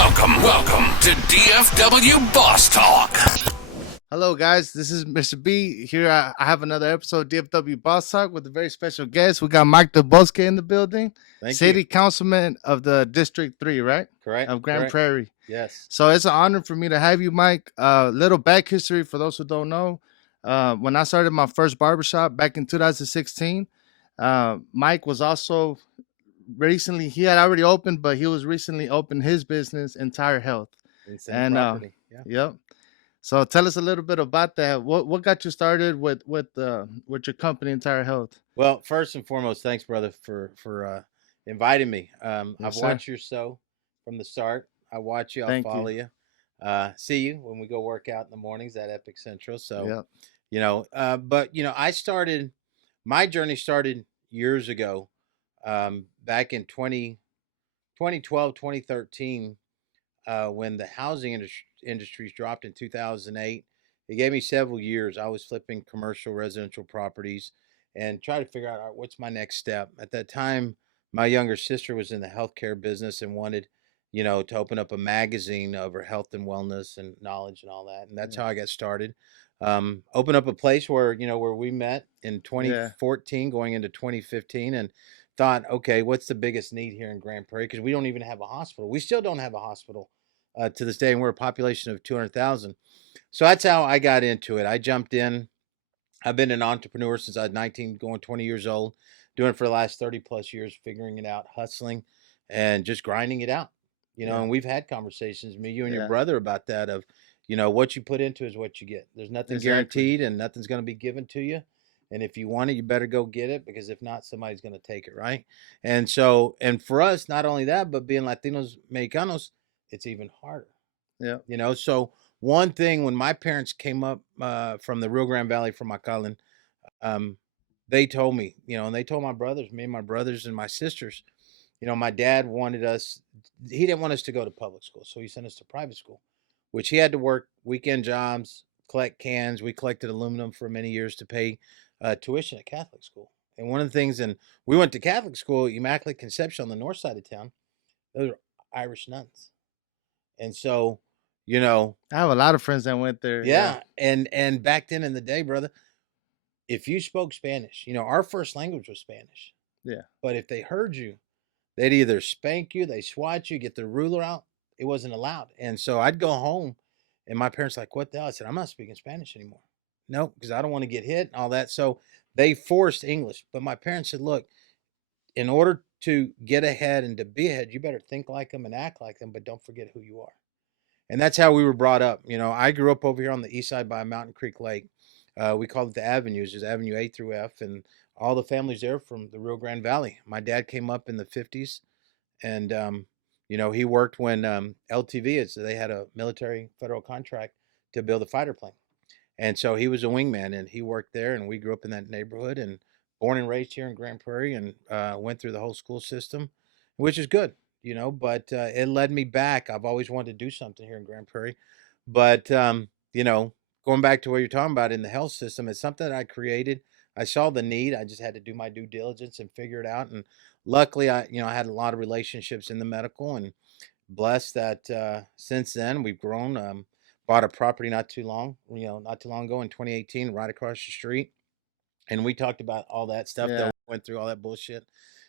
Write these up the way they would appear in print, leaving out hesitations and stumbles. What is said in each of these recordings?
Welcome to DFW Boss Talk. Hello, guys. This is Mr. B. Here I have another episode of DFW Boss Talk with a very special guest. We got Mike the Bosque in the building, City Councilman of the District 3, right? Correct. Of Grand Prairie. Yes. So it's an honor for me to have you, Mike. Little back history for those who don't know. When I started my first barbershop back in 2016, Mike was also recently, he had already opened, but he was recently opened his business, Entire Health. Insane property. Yeah. Yep. So tell us a little bit about that. What got you started with your company, Entire Health? Well, first and foremost, thanks, brother, for inviting me. I've watched your show from the start. I watch you. I'll follow you. See you when we go work out in the mornings at Epic Central. So, but my journey started years ago, back in 2012, 2013, when the housing industries dropped in 2008. It gave me several years. I was flipping commercial residential properties and try to figure out, all right, what's my next step. At that time, my younger sister was in the healthcare business and wanted, to open up a magazine of her health and wellness and knowledge and all that. And that's how I got started. Open up a place where we met in 2014 going into 2015 and thought, okay, what's the biggest need here in Grand Prairie? Because we don't even have a hospital. We still don't have a hospital to this day, and we're a population of 200,000. So that's how I got into it. I jumped in. I've been an entrepreneur since I was 19, going 20 years old, doing it for the last 30 plus years, figuring it out, hustling, and just grinding it out. And we've had conversations, me, you, and your brother about that of, what you put into is what you get. There's nothing guaranteed and nothing's going to be given to you. And if you want it, you better go get it, because if not, somebody's going to take it, right? And so, and for us, not only that, but being Latinos, Mexicanos, it's even harder. Yeah. So one thing, when my parents came up from the Rio Grande Valley from McAllen, they told me, and they told me and my brothers and my sisters, my dad he didn't want us to go to public school. So he sent us to private school, which he had to work weekend jobs, collect cans. We collected aluminum for many years to pay tuition at Catholic school. And one of the things, and we went to Catholic school, Immaculate Conception on the north side of town. Those are Irish nuns. And so, I have a lot of friends that went there. Yeah. And back then in the day, brother, if you spoke Spanish, our first language was Spanish. Yeah. But if they heard you, they'd either spank you, they swat you, get the ruler out. It wasn't allowed. And so I'd go home and my parents like, what the hell? I said, I'm not speaking Spanish anymore. No, because I don't want to get hit and all that. So they forced English. But my parents said, look, in order to get ahead and to be ahead, you better think like them and act like them, but don't forget who you are. And that's how we were brought up. I grew up over here on the east side by Mountain Creek Lake. We called it the Avenues. There's Avenue A through F, and all the families there from the Rio Grande Valley. My dad came up in the 50s, and, he worked when LTV, they had a military federal contract to build a fighter plane. And so he was a wingman, and he worked there, and we grew up in that neighborhood and born and raised here in Grand Prairie, and went through the whole school system, which is good. But it led me back. I've always wanted to do something here in Grand Prairie. But, going back to what you're talking about in the health system, it's something that I created. I saw the need. I just had to do my due diligence and figure it out. And luckily, I had a lot of relationships in the medical, and blessed that since then we've grown. Bought a property not too long ago in 2018, right across the street. And we talked about all that stuff that we went through, all that bullshit.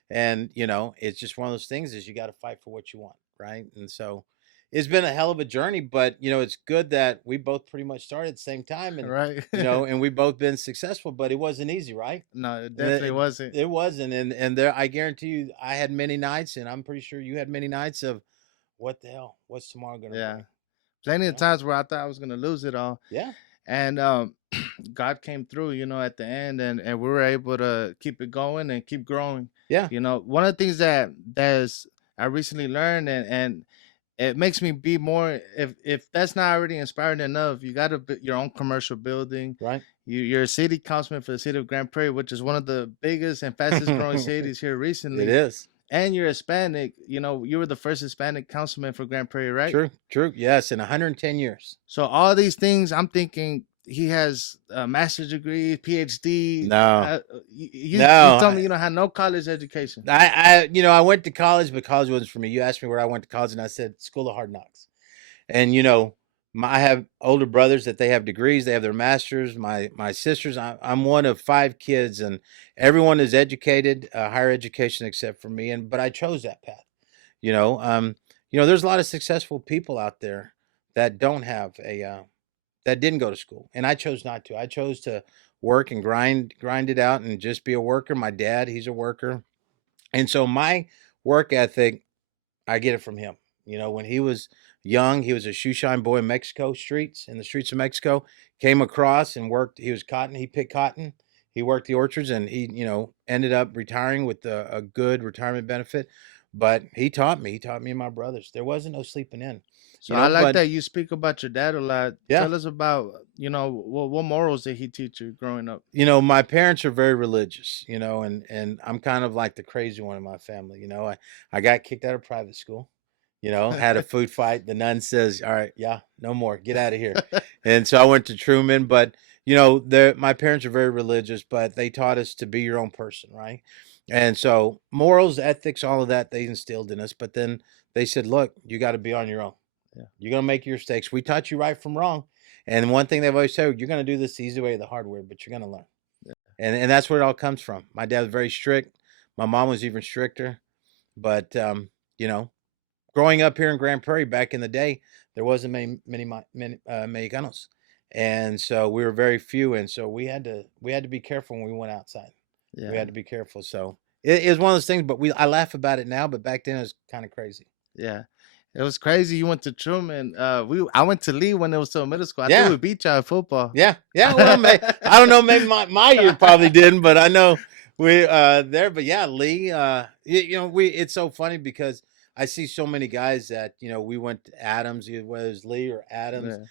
And, it's just one of those things is you got to fight for what you want. Right. And so it's been a hell of a journey, but, it's good that we both pretty much started at the same time and, right. And we've both been successful, but it wasn't easy. Right. No, it definitely wasn't. It wasn't. And there, I guarantee you, I had many nights, and I'm pretty sure you had many nights of what the hell, what's tomorrow going to bring? Plenty of times where I thought I was going to lose it all. Yeah. And God came through, at the end, and we were able to keep it going and keep growing. Yeah. One of the things that I recently learned, and it makes me be more, if that's not already inspiring enough, you got to build your own commercial building. Right. You're a city councilman for the city of Grand Prairie, which is one of the biggest and fastest growing cities here recently. It is. And you're Hispanic. You were the first Hispanic councilman for Grand Prairie, right? True. Yes, in 110 years. So all these things, I'm thinking he has a master's degree, PhD. No, You no. told me you don't have no college education. I went to college, but college wasn't for me. You asked me where I went to college, and I said School of Hard Knocks. And I have older brothers that they have degrees, they have their masters. My sisters, I'm one of 5 kids, and everyone is educated, higher education except for me. But I chose that path. There's a lot of successful people out there that don't have that didn't go to school, and I chose not to. I chose to work and grind it out and just be a worker. My dad, he's a worker, and so my work ethic, I get it from him. When he was young, he was a shoe shine boy in in the streets of Mexico. Came across and worked. He was cotton. He picked cotton. He worked the orchards, and he, ended up retiring with a good retirement benefit. But he taught me. He taught me and my brothers. There wasn't no sleeping in. So I like But that you speak about your dad a lot. yeah, Tell us about, what morals did he teach you growing up? my parents are very religious. And I'm kind of like the crazy one in my family. I got kicked out of private school. Had a food fight. The nun says, "All right, yeah, no more. Get out of here." And so I went to Truman. But my parents are very religious, but they taught us to be your own person, right? And so morals, ethics, all of that they instilled in us. But then they said, "Look, you got to be on your own. Yeah. You're gonna make your mistakes. We taught you right from wrong." And one thing they've always said, "You're gonna do this the easy way, or the hard way, but you're gonna learn." Yeah. And that's where it all comes from. My dad was very strict. My mom was even stricter. But you know growing up here in Grand Prairie back in the day, there wasn't many Mexicanos, and so we were very few, and so we had to be careful when we went outside. We Yeah. had to be careful. So it was one of those things. But I laugh about it now, but back then it was kind of crazy. Yeah. It was crazy. You went to Truman. I went to Lee when it was still middle school. I Yeah. think we beat y'all at football. Yeah. Well, I don't know. Maybe my year probably didn't, but I know we there. But yeah, Lee. It's so funny because I see so many guys that we went to Adams, whether it's Lee or Adams,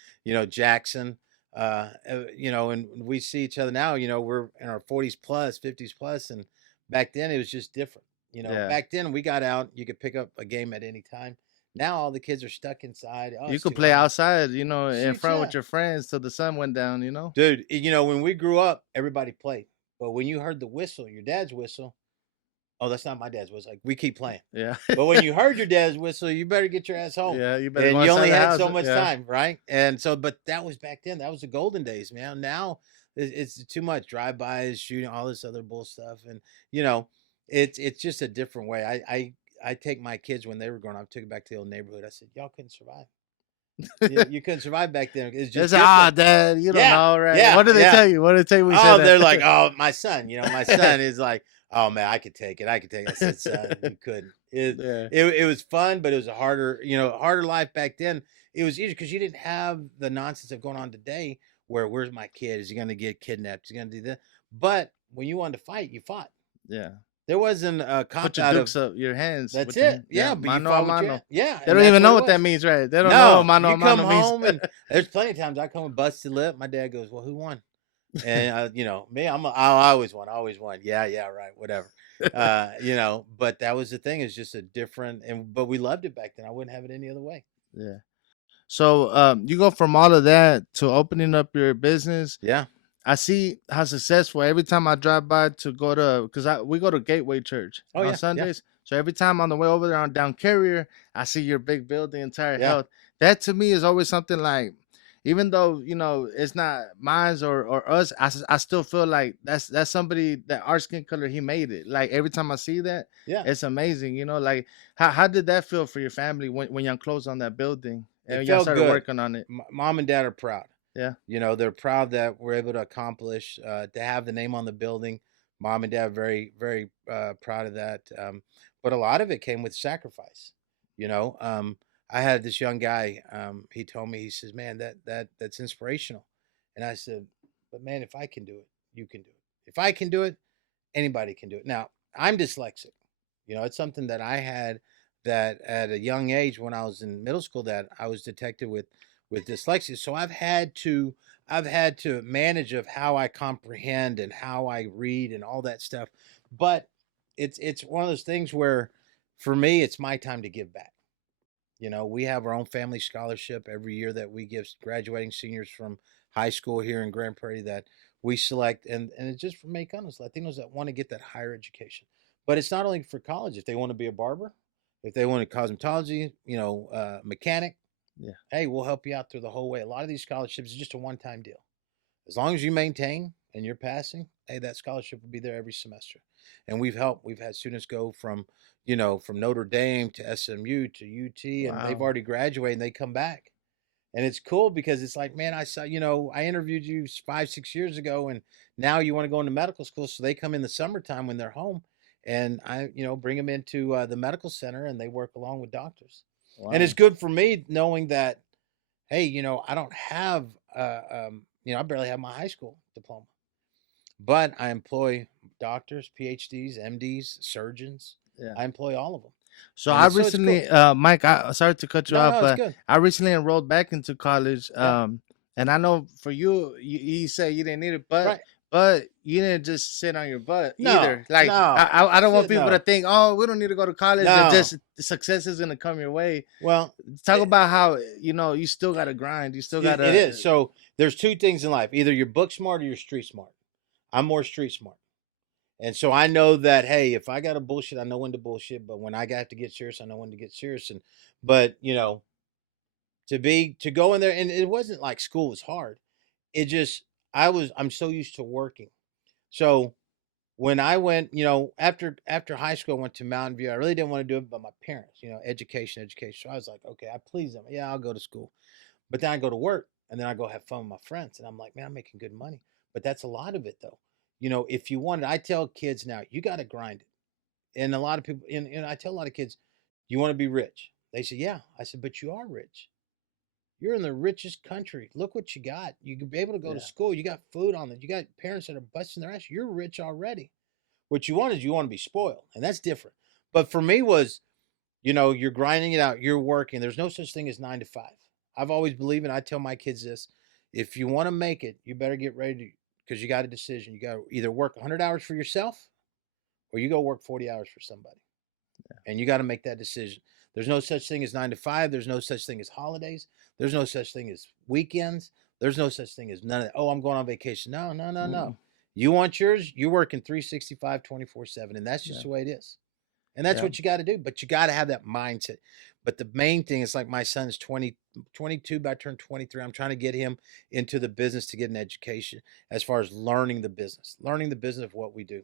Jackson. And we see each other now. We're in our 40s plus, 50s plus, and back then it was just different. Yeah. Back then we got out. You could pick up a game at any time. Now all the kids are stuck inside. Oh, You it's could too play hot. outside, in Shoot, front yeah. with your friends till the sun went down, Dude, when we grew up, everybody played. But when you heard the whistle, your dad's whistle, oh, that's not my dad's whistle. Like, we keep playing. Yeah. But when you heard your dad's whistle, you better get your ass home. Yeah, you better And go you outside only the had house. so much Yeah. time, right? And so, but that was back then. That was the golden days, man. Now it's too much drive-bys, shooting, all this other bull stuff, and it's just a different way. I take my kids when they were growing up, I took it back to the old neighborhood. I said, y'all couldn't survive. You couldn't survive back then. It's just different. Dad, you don't Yeah, know, right? yeah, What did they yeah. tell you? What did they tell you when you Oh, said they're that? like, oh, my son. My son is like, oh man, I could take it. I could take it. I said, son, you couldn't. Yeah. It was fun, but it was a harder life back then. It was easy because you didn't have the nonsense of going on today. Where's my kid? Is he gonna get kidnapped? Is he gonna do that? But when you wanted to fight, you fought. Yeah. There wasn't a cop Put your out dukes of. up, your hands. That's with it. your- Yeah, but you mano fought a with your mano. hand. Yeah, They and don't even that's know it what that was. means, right? They don't No, know mano a you come mano means. home and there's plenty of times I come and busted lip. My dad goes, "Well, who won?" And me, I always won. I always won. Yeah, right, whatever. But that was the thing. It's just a different, but we loved it back then. I wouldn't have it any other way. Yeah. So you go from all of that to opening up your business. Yeah. I see how successful every time I drive by to go to, because we go to Gateway Church Oh, yeah, on Sundays. So every time on the way over there on down Carrier, I see your big building, Entire Yeah. Health. That to me is always something like, even though it's not mine or us, I still feel like that's somebody that our skin color, he made it. Like every time I see that, Yeah. it's amazing. Like how did that feel for your family when y'all closed on that building and y'all felt started good. working on it? Mom and dad are proud. Yeah. They're proud that we're able to accomplish, to have the name on the building. Mom and dad are very, very proud of that. But a lot of it came with sacrifice. I had this young guy. He told me, he says, "Man, that's inspirational." And I said, "But man, if I can do it, you can do it. If I can do it, anybody can do it." Now, I'm dyslexic. It's something that I had, that at a young age when I was in middle school, that I was detected with dyslexia. So I've had to manage of how I comprehend and how I read and all that stuff. But it's one of those things where, for me, it's my time to give back. We have our own family scholarship every year that we give graduating seniors from high school here in Grand Prairie that we select, and it's just for Mexicanos, Latinos that want to get that higher education. But it's not only for college. If they want to be a barber, if they want to cosmetology, mechanic, Yeah. hey, we'll help you out through the whole way. A lot of these scholarships is just a one-time deal. As long as you maintain and you're passing, hey, that scholarship will be there every semester. And we've had students go from Notre Dame to SMU to UT, and they've Wow. already graduated and they come back. And it's cool because it's like, man, I saw, I interviewed you 5, 6 years ago, and now you want to go into medical school. So they come in the summertime when they're home, and I, bring them into the medical center, and they work along with doctors. And it's Wow. good for me knowing that, hey, I don't have, I barely have my high school diploma, but I employ doctors, PhDs, MDs, surgeons. Yeah. I employ all of them. So And I so it's recently, cool. Mike, sorry to cut you No, off, no, it's but good. I recently enrolled back into college. Yeah. And I know for you, you say you didn't need it, but Right. you didn't just sit on your butt No, either. Like no. I don't want people to No. think, oh, we don't need to go to college, and No. just success is gonna come your way. Well, Talk about how you still gotta grind. You still gotta. it is. So there's two things in life: either you're book smart or you're street smart. I'm more street smart, and so I know that. Hey, if I got to bullshit, I know when to bullshit. But when I got to get serious, I know when to get serious. But to go in there, and it wasn't like school was hard. It just I'm so used to working. So when I went, after high school, I went to Mountain View. I really didn't want to do it, but my parents, education. So I was like, okay, I please them. Yeah, I'll go to school. But then I go to work, and then I go have fun with my friends. And I'm like, man, I'm making good money. But that's a lot of it, though. If you want it, I tell kids now, you got to grind it. And a lot of people, and I tell a lot of kids, you want to be rich? They say, yeah. I said, but you are rich. You're in the richest country. Look what you got. You can be able to go to Yeah. school. You got food on it. You got parents that are busting their ass. You're rich already. What you want is you want to be spoiled, and that's different. But for me was, you're grinding it out. You're working. There's no such thing as 9 to 5. I've always believed, and I tell my kids this: if you want to make it, you better get ready to, because you got a decision. You got to either work 100 hours for yourself, or you go work 40 hours for somebody, and you got to make that decision. There's no such thing as 9 to 5. There's no such thing as holidays. There's no such thing as weekends. There's no such thing as none of that. Oh, I'm going on vacation. No, no, no, no. You want yours, you're working 365, 24/7. And that's just the way it is. And that's what you got to do. But you got to have that mindset. But the main thing is, like, my son's 22, but I turned 23. I'm trying to get him into the business to get an education as far as learning the business of what we do.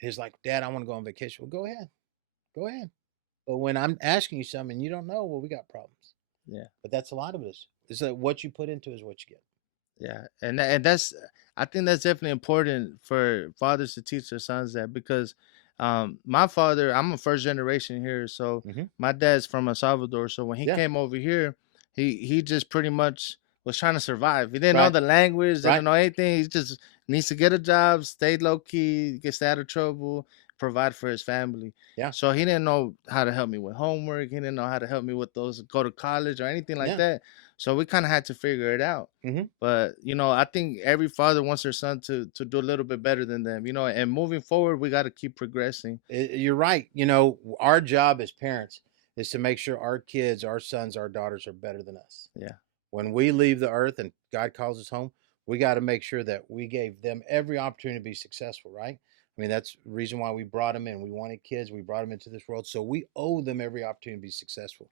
He's like, Dad, I want to go on vacation. Well, go ahead. Go ahead. But when I'm asking you something and you don't know, well, we got problems. Yeah. But that's a lot of it. It's like what you put into is what you get. Yeah, and that's, I think that's definitely important for fathers to teach their sons that, because my father, I'm a first generation here, so my dad's from El Salvador. So when he came over here, he just pretty much was trying to survive. He didn't know the language, didn't know anything. He just needs to get a job, stay low key, get stay out of trouble, provide for his family. Yeah. So he didn't know how to help me with homework. He didn't know how to help me with those, go to college or anything like that. So we kind of had to figure it out. But, I think every father wants their son to do a little bit better than them, and moving forward, we got to keep progressing. You're right. Our job as parents is to make sure our kids, our sons, our daughters are better than us. Yeah. When we leave the earth and God calls us home, we got to make sure that we gave them every opportunity to be successful, right? I mean, that's the reason why we brought them in. We wanted kids. We brought them into this world. So we owe them every opportunity to be successful.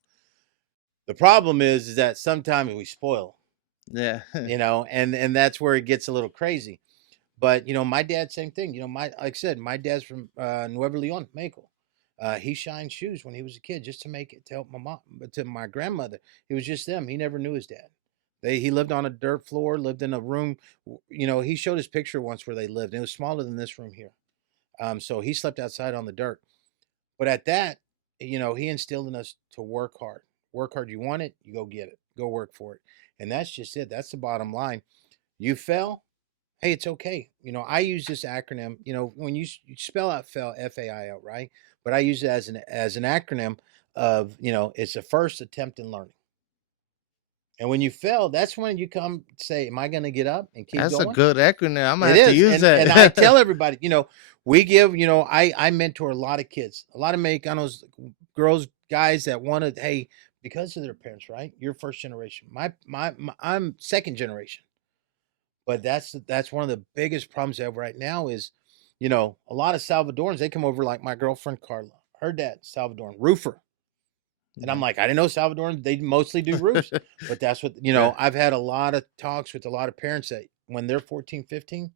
The problem is that sometimes we spoil. Yeah. And that's where it gets a little crazy. But, my dad, same thing. Like I said, my dad's from Nuevo Leon, Mexico. He shined shoes when he was a kid just to make it, to help my mom, but to my grandmother. It was just them. He never knew his dad. He lived on a dirt floor, lived in a room. He showed his picture once where they lived. And it was smaller than this room here. So he slept outside on the dirt. But at that, he instilled in us to work hard. Work hard. You want it, you go get it. Go work for it. And that's just it. That's the bottom line. You fell, hey, it's okay. I use this acronym. When you spell out fail, FAIL, right? But I use it as an acronym of, it's the first attempt in learning. And when you fail, that's when you come say, am I going to get up and keep going? That's a good acronym. I'm going to have to use that. And I tell everybody, we give, I mentor a lot of kids, a lot of Mexicanos, girls, guys that want to, hey, because of their parents, right? You're first generation. I'm second generation. But that's one of the biggest problems I have right now is, a lot of Salvadorans, they come over like my girlfriend Carla. Her dad, Salvadoran, roofer. And I'm Yeah. like, I didn't know Salvadorans, they mostly do roofs. But that's what, Yeah. I've had a lot of talks with a lot of parents that when they're 14, 15,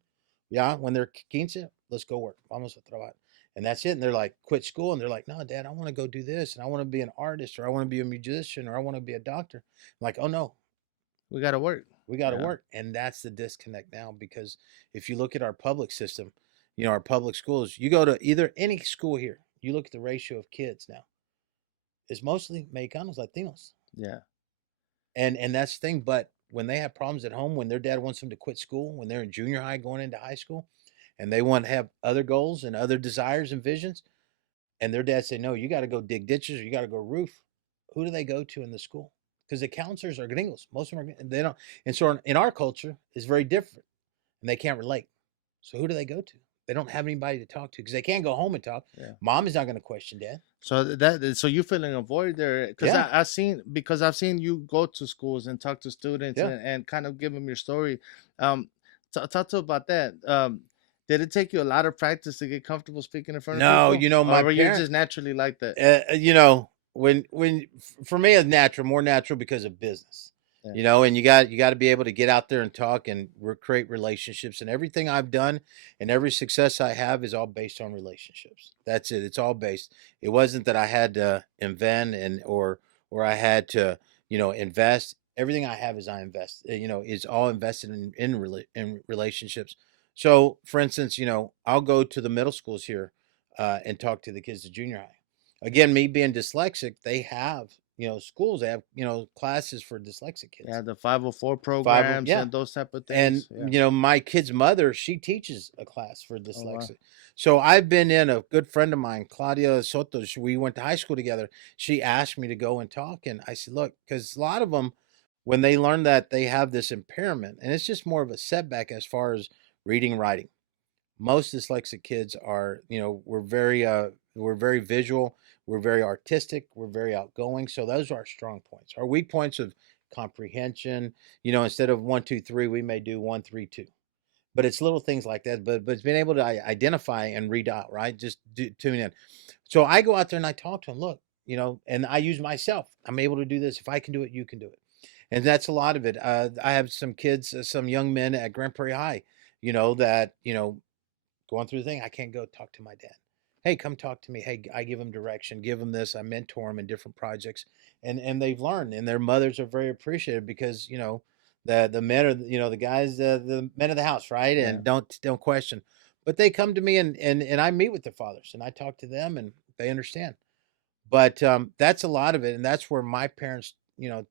yeah, when they're 15, let's go work. Vamos a trabajar. And that's it. And they're like, quit school. And they're like, no, Dad, I want to go do this. And I want to be an artist, or I want to be a musician, or I want to be a doctor. I'm like, oh, no, We gotta work. we got to Yeah. work. And that's the disconnect now, because if you look at our public system, our public schools, you go to either any school here, you look at the ratio of kids now, it's mostly Mexicanos, Latinos. Yeah. And that's the thing. But when they have problems at home, when their dad wants them to quit school, when they're in junior high going into high school, and they want to have other goals and other desires and visions, and their dad say, no, you got to go dig ditches, or you got to go roof, who do they go to in the school? Because the counselors are gringos. Most of them are, they don't. And so in our culture, it's very different, and they can't relate. So who do they go to? They don't have anybody to talk to, because they can't go home and talk. Yeah. Mom is not going to question dad. So you feeling a void there? Because Yeah. I've seen you go to schools and talk to students, Yeah. and kind of give them your story. Talk to about that. Did it take you a lot of practice to get comfortable speaking in front of No, people? my Or were you parents, just naturally like that? when for me, it's more natural because of business. Yeah. And you got to be able to get out there and talk and create relationships. And everything I've done and every success I have is all based on relationships. That's it. It's all based. It wasn't that I had to invent or I had to invest. Everything I have is I invest. Is all invested in relationships. So, for instance, I'll go to the middle schools here and talk to the kids at junior high. Again, me being dyslexic, they have schools. They have classes for dyslexic kids. Yeah, the 504 Five, programs yeah. and those type of And things. Yeah. my kid's mother, she teaches a class for Oh wow. dyslexic. So I've been in, a good friend of mine, Claudia Soto. We went to high school together. She asked me to go and talk, and I said, look, because a lot of them, when they learn that they have this impairment, and it's just more of a setback as far as reading, writing. Most dyslexic kids are, we're very visual, we're very artistic, we're very outgoing. So those are our strong points. Our weak points of comprehension, instead of 1 2 3, we may do 1 3 2. But it's little things like that. But it's being able to identify and read out, right? Just tune in. So I go out there and I talk to them. Look, and I use myself. I'm able to do this. If I can do it, you can do it. And that's a lot of it. I have some kids, some young men at Grand Prairie High, that going through the thing. I can't go talk to my dad. Hey, come talk to me. Hey, I give them direction, give them this. I mentor them in different projects, and they've learned, and their mothers are very appreciative, because the men are the guys, the men of the house, right? Yeah. And don't question. But they come to me, and I meet with their fathers, and I talk to them, and they understand. But that's a lot of it, and that's where my parents,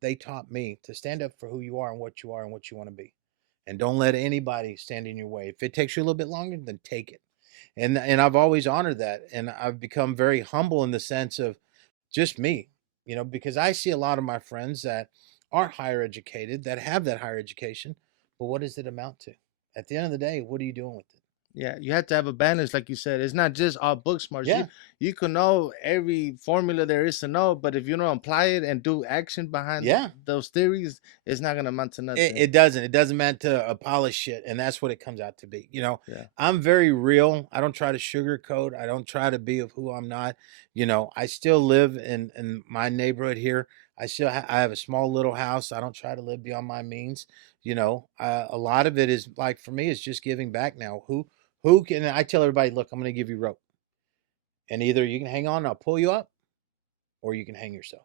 they taught me to stand up for who you are and what you want to be, and don't let anybody stand in your way. If it takes you a little bit longer, then take it. And I've always honored that, and I've become very humble in the sense of just me, because I see a lot of my friends that are higher educated, that have that higher education, but what does it amount to? At the end of the day, what are you doing with it? Yeah, you have to have a balance, like you said. It's not just all book smarts. Yeah. You can know every formula there is to know, but if you don't apply it and do action behind Yeah. those theories, it's not gonna amount to nothing. It doesn't. It doesn't mean to polish shit, and that's what it comes out to be. Yeah. I'm very real. I don't try to sugarcoat. I don't try to be of who I'm not. I still live in my neighborhood here. I have a small little house. I don't try to live beyond my means. A lot of it is, like, for me, it's just giving back now. Who can I tell everybody? Look, I'm going to give you rope, and either you can hang on, and I'll pull you up, or you can hang yourself.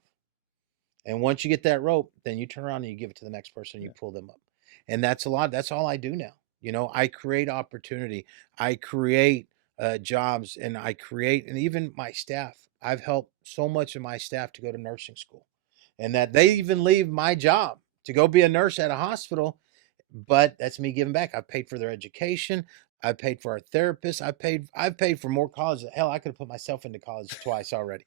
And once you get that rope, then you turn around and you give it to the next person, and you pull them up. And that's a lot. That's all I do now. I create opportunity. I create jobs, and and even my staff. I've helped so much of my staff to go to nursing school, and that they even leave my job to go be a nurse at a hospital. But that's me giving back. I've paid for their education. I've paid for our therapists. I've paid for more college. Hell, I could have put myself into college twice already.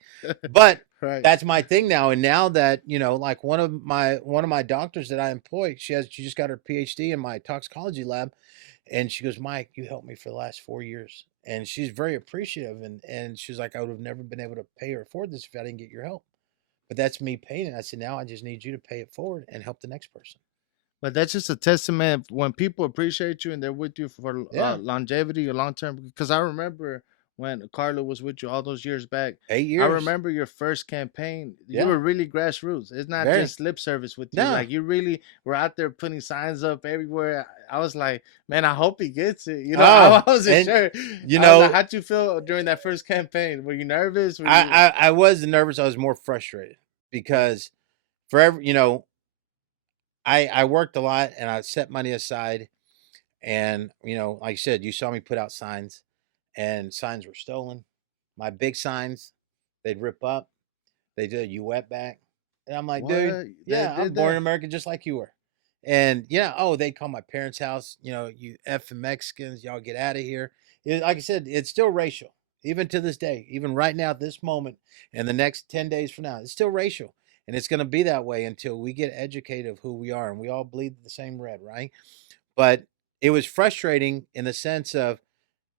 But Right. that's my thing now. And now that, like one of my doctors that I employ, she just got her PhD in my toxicology lab. And she goes, Mike, you helped me for the last 4 years. And she's very appreciative. And she's like, I would have never been able to pay or afford this if I didn't get your help. but that's me paying it. I said, now I just need you to pay it forward and help the next person. But that's just a testament when people appreciate you and they're with you for Yeah, longevity or long term. Because I remember when Carla was with you all those years back. 8 years. I remember your first campaign. You Yeah, were really grassroots. It's not very. just lip service with you. No. Like you really were out there putting signs up everywhere. I was like, man, I hope he gets it. You know, Oh, I wasn't and sure. you I was like, know, how'd you feel during that first campaign? Were you nervous? Were I, you? I I was nervous. I was more frustrated because forever, I worked a lot and I set money aside, and like I said, you saw me put out signs, and signs were stolen. My big signs, they'd rip up. They did you wet back, and I'm like, dude, What? They yeah, I'm did born in that? America just like you were. And yeah, oh, they'd call my parents' house. You effing Mexicans, y'all get out of here. Like I said, it's still racial, even to this day, even right now, at this moment, and the next 10 days from now, it's still racial, and it's going to be that way until we get educated of who we are, and we all bleed the same red, right? But it was frustrating in the sense of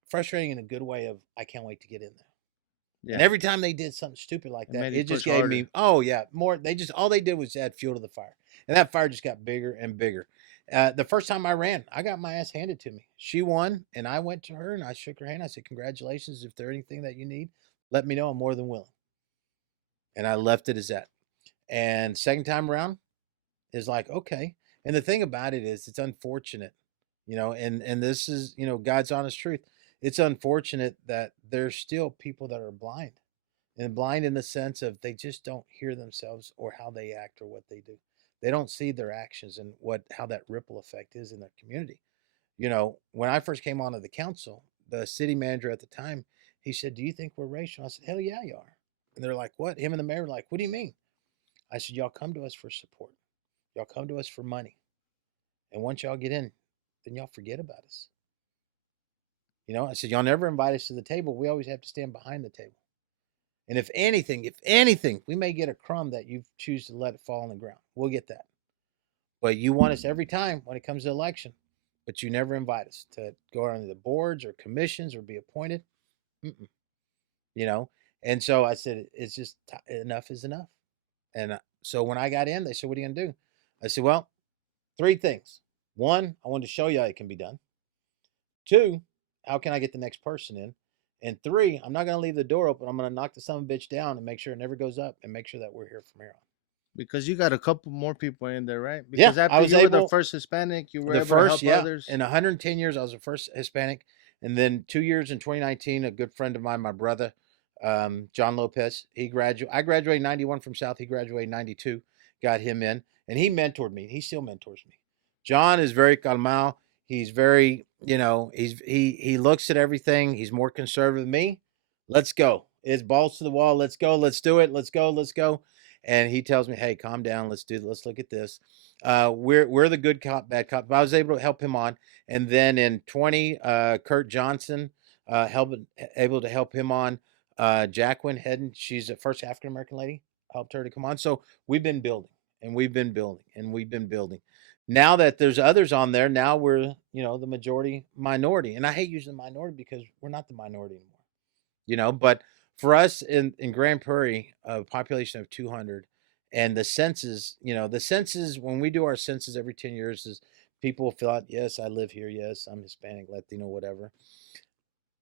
frustrating in a good way of I can't wait to get in there. And Yeah, every time they did something stupid like it that, made you it just push gave harder. me, oh yeah, more. They just all they did was add fuel to the fire, and that fire just got bigger and bigger. The first time I ran, I got my ass handed to me. She won, and I went to her and I shook her hand. I said, "Congratulations! If there's anything that you need, let me know. I'm more than willing." And I left it as that. And second time around is like okay. And the thing about it is, it's unfortunate, and this is God's honest truth. It's unfortunate that there's still people that are blind, and blind in the sense of they just don't hear themselves or how they act or what they do. They don't see their actions and how that ripple effect is in their community. When I first came onto the council, the city manager at the time, he said, "Do you think we're racial?" I said, "Hell yeah, you are." And they're like, "What?" Him and the mayor were like, "What do you mean?" I said, "Y'all come to us for support. Y'all come to us for money. And once y'all get in, then y'all forget about us." I said, "Y'all never invite us to the table. We always have to stand behind the table. And if anything, we may get a crumb that you choose to let it fall on the ground. We'll get that. But you want us every time when it comes to election, but you never invite us to go on the boards or commissions or be appointed." Mm-mm, you know? And so I said, it's just enough is enough. And so when I got in, they said, "What are you going to do?" I said, "Well, three things. One, I wanted to show you how it can be done. Two, how can I get the next person in? And three, I'm not going to leave the door open. I'm going to knock the son of a bitch down and make sure it never goes up and make sure that we're here from here on." Because you got a couple more people in there, right? Yeah, Because I after was you were the able, first Hispanic, you were the able to first, help yeah, others. in 110 years, I was the first Hispanic. And then 2 years in 2019, a good friend of mine, my brother, John Lopez, I graduated 91 from South. He graduated 92, got him in, and he mentored me. He still mentors me. John is very calmao. He's very, he looks at everything. He's more conservative than me. Let's go. It's balls to the wall. Let's go. Let's do it. Let's go. Let's go. And he tells me, "Hey, calm down. Let's look at this. We're the good cop, bad cop." But I was able to help him on, and then in 20, Kurt Johnson, able to help him on. Jacqueline Hedden, she's the first African American lady, helped her to come on. So we've been building, and we've been building, and we've been building. Now that there's others on there, now we're the majority minority, and I hate using the minority because we're not the minority anymore. But for us in Grand Prairie, a population of 200, and the census, when we do our census every 10 years, is people fill out, "Yes, I live here. Yes, I'm Hispanic, Latino, whatever."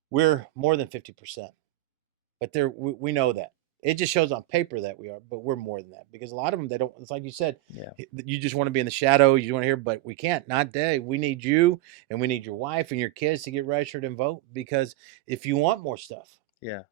We're more than 50%, but we know that. It just shows on paper that we are, but we're more than that because a lot of them, they don't. It's like you said, Yeah, you just want to be in the shadow. You want to hear, but we can't. Not today. We need you, and we need your wife and your kids to get registered and vote, because if you want more stuff, yeah,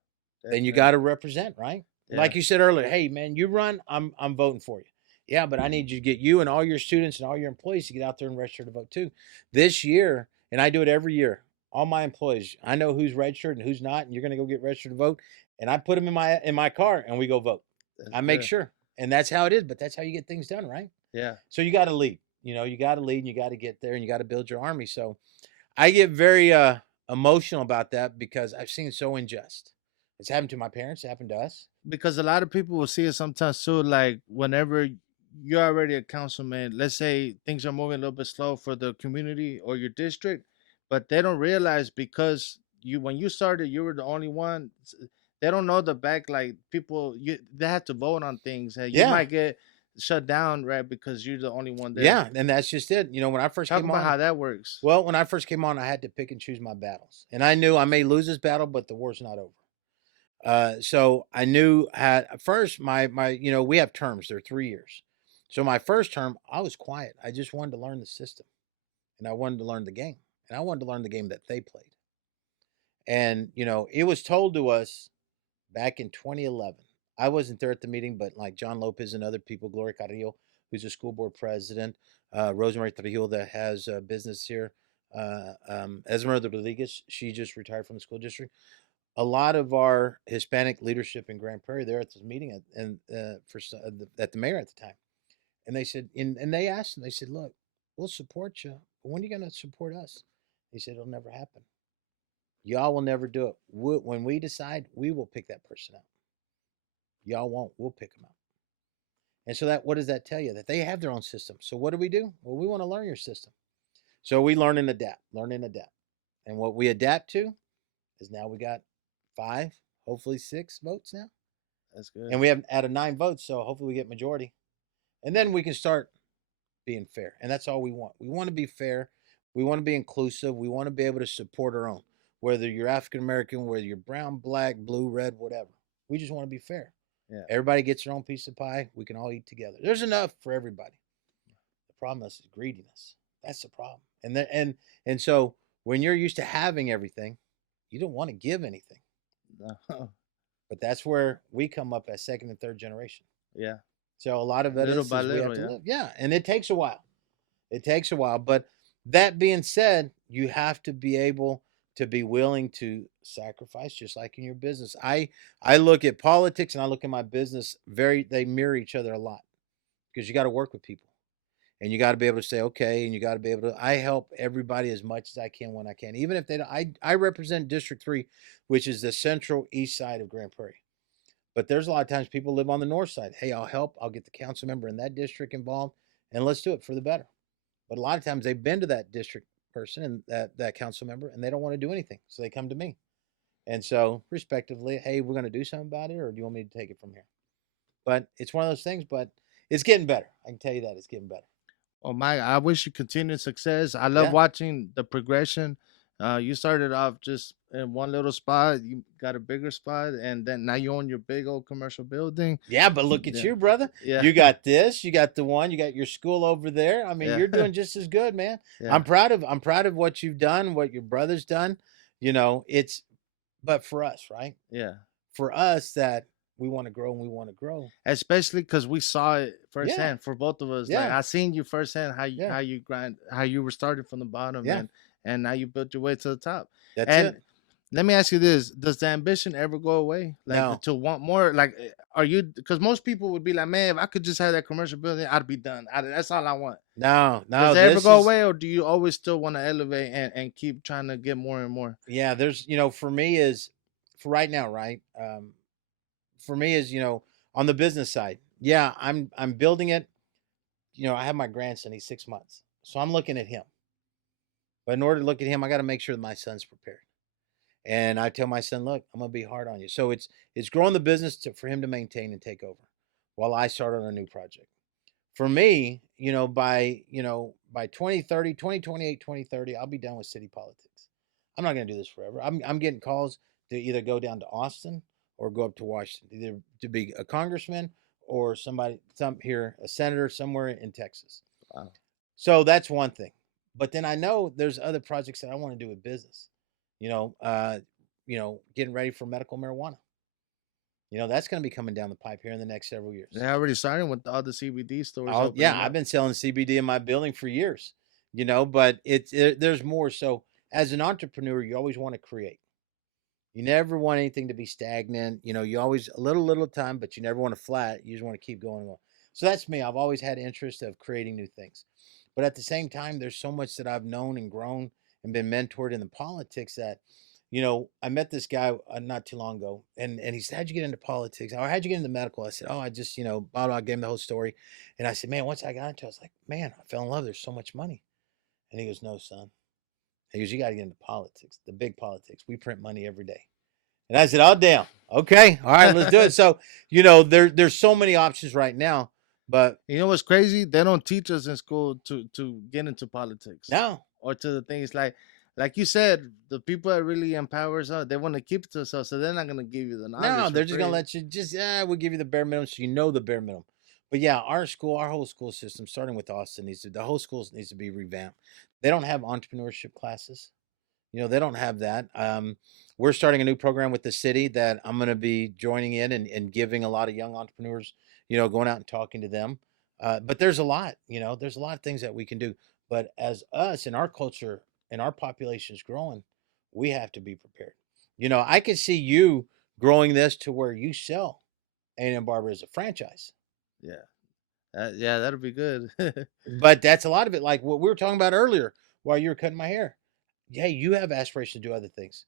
then you definitely. got to represent, right? Yeah, Like you said earlier, "Hey man, you run, I'm voting for you." Yeah, but I need you to get you and all your students and all your employees to get out there and register to vote too. This year, and I do it every year. All my employees, I know who's registered and who's not, and you're going to go get registered to vote. And I put them in my car, and we go vote. that's I make good. sure, and that's how it is. But that's how you get things done, right? Yeah, So you got to lead. You got to lead, and you got to get there, and you got to build your army. So I get very emotional about that because I've seen so unjust. It's happened to my parents. It happened to us. because a lot of people will see it sometimes too. Like whenever you're already a councilman, let's say things are moving a little bit slow for the community or your district, but they don't realize because you when you started, you were the only one. they don't know the back. Like people, they have to vote on things, and you Yeah. might get shut down, right? Because you're the only one there. Yeah, and that's just it. When I first Talk came about on, how that works. well, when I first came on, I had to pick and choose my battles, and I knew I may lose this battle, but the war's not over. So I knew at first my we have terms. They're 3 years. So my first term, I was quiet. I just wanted to learn the system, and I wanted to learn the game, and I wanted to learn the game that they played. And it was told to us back in 2011. I wasn't there at the meeting, but like John Lopez and other people, Gloria Carrillo, who's a school board president, Rosemary Trujillo that has a business here, Esmeralda Rodriguez, she just retired from the school district. A lot of our Hispanic leadership in Grand Prairie, they're at this meeting at the mayor at the time, and they said, and they asked him, they said, "Look, we'll support you, but when are you going to support us?" He said, "It'll never happen. Y'all will never do it. When we decide, we will pick that person out. Y'all won't. We'll pick them out." And so what does that tell you? That they have their own system. So what do? Well, we want to learn your system. So we learn and adapt, learn and adapt. And what we adapt to is now we got 5, hopefully 6 votes now. That's good. And we have out of 9 votes, so hopefully we get majority. And then we can start being fair. And that's all we want. We want to be fair. We want to be inclusive. We want to be able to support our own, whether you're African American, whether you're brown, black, blue, red, whatever. We just want to be fair. Yeah. Everybody gets their own piece of pie. We can all eat together. There's enough for everybody. The problem is greediness. That's the problem. And so when you're used to having everything, you don't want to give anything. No. But that's where we come up as second and third generation. Yeah. So a lot of it Little is by we little, have to yeah. live. Yeah, and it takes a while. It takes a while. But that being said, you have to be able to be willing to sacrifice, just like in your business. I look at politics and I look at my business, they mirror each other a lot, because you got to work with people, and you got to be able to say okay, and you got to be able to. I help everybody as much as I can when I can, even if they don't. I represent District 3, which is the central east side of Grand Prairie. But there's a lot of times people live on the north side. Hey, I'll help. I'll get the council member in that district involved, and let's do it for the better. But a lot of times they've been to that district person and that council member, and they don't want to do anything, so they come to me. And so, respectively, hey, we're going to do something about it, or do you want me to take it from here? But it's one of those things. But it's getting better. I can tell you that it's getting better. Well, Mike, I wish you continued success. I love watching the progression. You started off just in one little spot. You got a bigger spot, and then now you own your big old commercial building. Yeah, but look at you, brother. Yeah. You got this. You got the one. You got your school over there. I mean, Yeah. you're doing just as good, man. Yeah. I'm proud of what you've done, what your brother's done. But for us, right? Yeah. For us, that we want to grow and we want to grow. Especially because we saw it firsthand for both of us. Yeah. Like I seen you firsthand how you grind, how you were starting from the bottom, and now you built your way to the top. That's it. Let me ask you this: does the ambition ever go away? Like No. to want more? Like, are you? Because most people would be like, "Man, if I could just have that commercial building, I'd be done. That's all I want." No. Does it ever go away, or do you always still want to elevate and keep trying to get more and more? Yeah, there's for me for right now, right? For me is on the business side. Yeah, I'm building it. I have my grandson. He's 6 months, so I'm looking at him. But in order to look at him, I got to make sure that my son's prepared. And I tell my son, look, I'm gonna be hard on you. So it's growing the business for him to maintain and take over, while I start on a new project. For me, by 2030, 2028, 2030, I'll be done with city politics. I'm not gonna do this forever. I'm getting calls to either go down to Austin or go up to Washington, either to be a congressman or a senator somewhere in Texas. Wow. So that's one thing. But then I know there's other projects that I want to do with business. Getting ready for medical marijuana. That's going to be coming down the pipe here in the next several years. They're already starting with all the CBD stores. I've been selling CBD in my building for years. But there's more. So as an entrepreneur, you always want to create. You never want anything to be stagnant. You always a little time, but you never want to flat. You just want to keep going on. So that's me. I've always had interest of creating new things. But at the same time, there's so much that I've known and grown and been mentored in the politics that, I met this guy not too long ago, and he said, how'd you get into politics? Or how'd you get into medical? I said, I just, blah, blah, gave him the whole story. And I said, man, once I got into it, I was like, man, I fell in love. There's so much money. And he goes, no, son. He goes, you got to get into politics, the big politics. We print money every day. And I said, "Oh, damn. Okay. All right, let's do it." So, there's so many options right now, but You know what's crazy? They don't teach us in school to get into politics no, or to the things like you said. The people that really empowers us, they want to keep it to themselves, so they're not gonna give you the knowledge. no, for they're just going to free. let you we'll give you the bare minimum so you know the bare minimum. But yeah, our whole school system, starting with Austin, the whole school needs to be revamped. They don't have entrepreneurship classes. They don't have that. We're starting a new program with the city that I'm going to be joining in and giving a lot of young entrepreneurs, going out and talking to them. But there's a lot, there's a lot of things that we can do. But as us in our culture and our population is growing, we have to be prepared. I could see you growing this to where you sell A&M Barber as a franchise. Yeah, yeah, that'll be good. But that's a lot of it. Like what we were talking about earlier while you were cutting my hair. Hey, you have aspirations to do other things.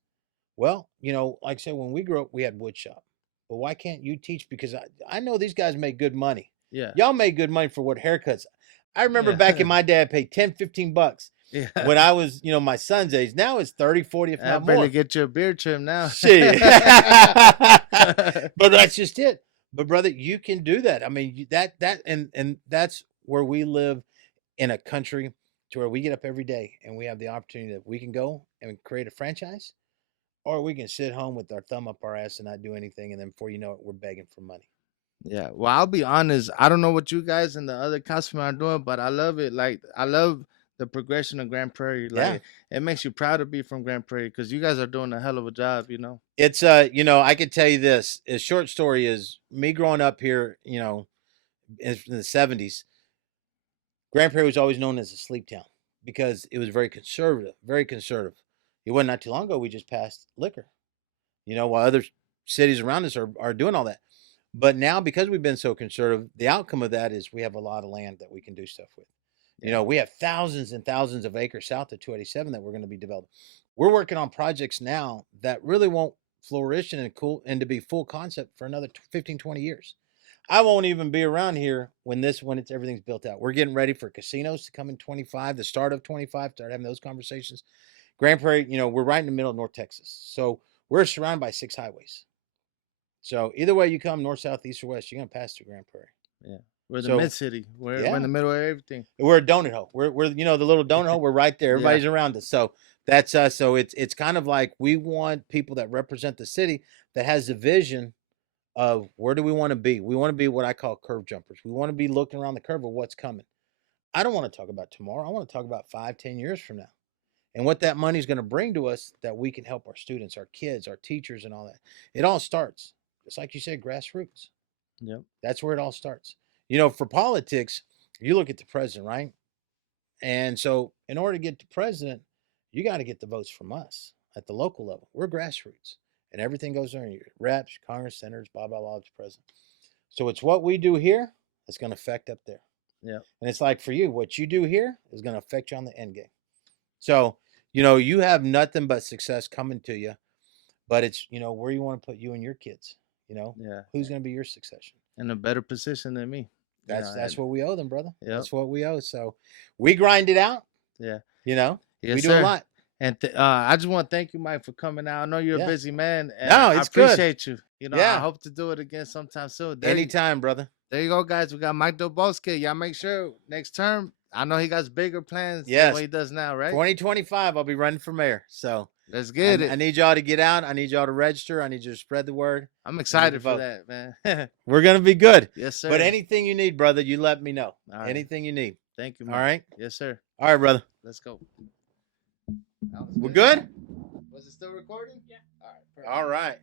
Well, like I said, when we grew up, we had wood shop. But why can't you teach? Because I know these guys make good money. Yeah, Y'all made good money for what haircuts. I remember yeah, back in my day, I paid 10, 15 bucks yeah. when I was, my son's age. Now it's 30, 40, if I not better more. get your beard trimmed now. Shit. But that's just it. But brother, you can do that. I mean, and that's where we live in a country to where we get up every day and we have the opportunity that we can go and create a franchise, or we can sit home with our thumb up our ass and not do anything, and then before you know it, we're begging for money. Yeah, well, I'll be honest. I don't know what you guys and the other councilmen are doing, but I love it. Like, I love the progression of Grand Prairie. Yeah. Like, it makes you proud to be from Grand Prairie because you guys are doing a hell of a job. It's I could tell you this. A short story is me growing up here, in the 70s. Grand Prairie was always known as a sleep town because it was very conservative, very conservative. It wasn't not too long ago we just passed liquor, while other cities around us are doing all that. But now, because we've been so conservative, the outcome of that is we have a lot of land that we can do stuff with. We have thousands and thousands of acres south of 287 that we're going to be developing. We're working on projects now that really won't flourish and to be full concept for another 15, 20 years. I won't even be around here when everything's built out. We're getting ready for casinos to come in 25, the start of 25, start having those conversations. Grand Prairie, we're right in the middle of North Texas. So we're surrounded by 6 highways. So either way you come, north, south, east, or west, you're going to pass through Grand Prairie. Yeah. We're the mid city. We're in the middle of everything. We're a donut hole. We're the little donut hole. We're right there. Everybody's around us. So that's us. So it's kind of like we want people that represent the city that has the vision of where do we want to be. We want to be what I call curve jumpers. We want to be looking around the curve of what's coming. I don't want to talk about tomorrow. I want to talk about 5, 10 years from now. And what that money is going to bring to us that we can help our students, our kids, our teachers, and all that. It all starts, just like you said, grassroots. Yep. That's where it all starts. For politics, you look at the president, right? And so in order to get to president, you got to get the votes from us at the local level. We're grassroots. And everything goes there. Reps, Congress, senators, blah, blah, blah, to president. So it's what we do here that's going to affect up there. Yeah. And it's like for you, what you do here is going to affect you on the end game. So, you have nothing but success coming to you, but it's, where you want to put you and your kids, who's going to be your succession. In a better position than me. That's what we owe them, brother. Yep. That's what we owe. So we grind it out. Yeah. Yes, we do a lot. And I just want to thank you, Mike, for coming out. I know you're a busy man. And no, it's I appreciate you. I hope to do it again sometime soon. Anytime, brother. There you go, guys. We got Mike Bosque. Y'all make sure next term, I know he got bigger plans than what he does now, right? 2025, I'll be running for mayor. So let's get it. I need y'all to get out. I need y'all to register. I need you to spread the word. I'm excited for that, man. We're going to be good. Yes, sir. But anything you need, brother, you let me know. Right. Anything you need. Thank you, man. All right? Yes, sir. All right, brother. Let's go. We're good? Was it still recording? Yeah. All right. Perfect. All right.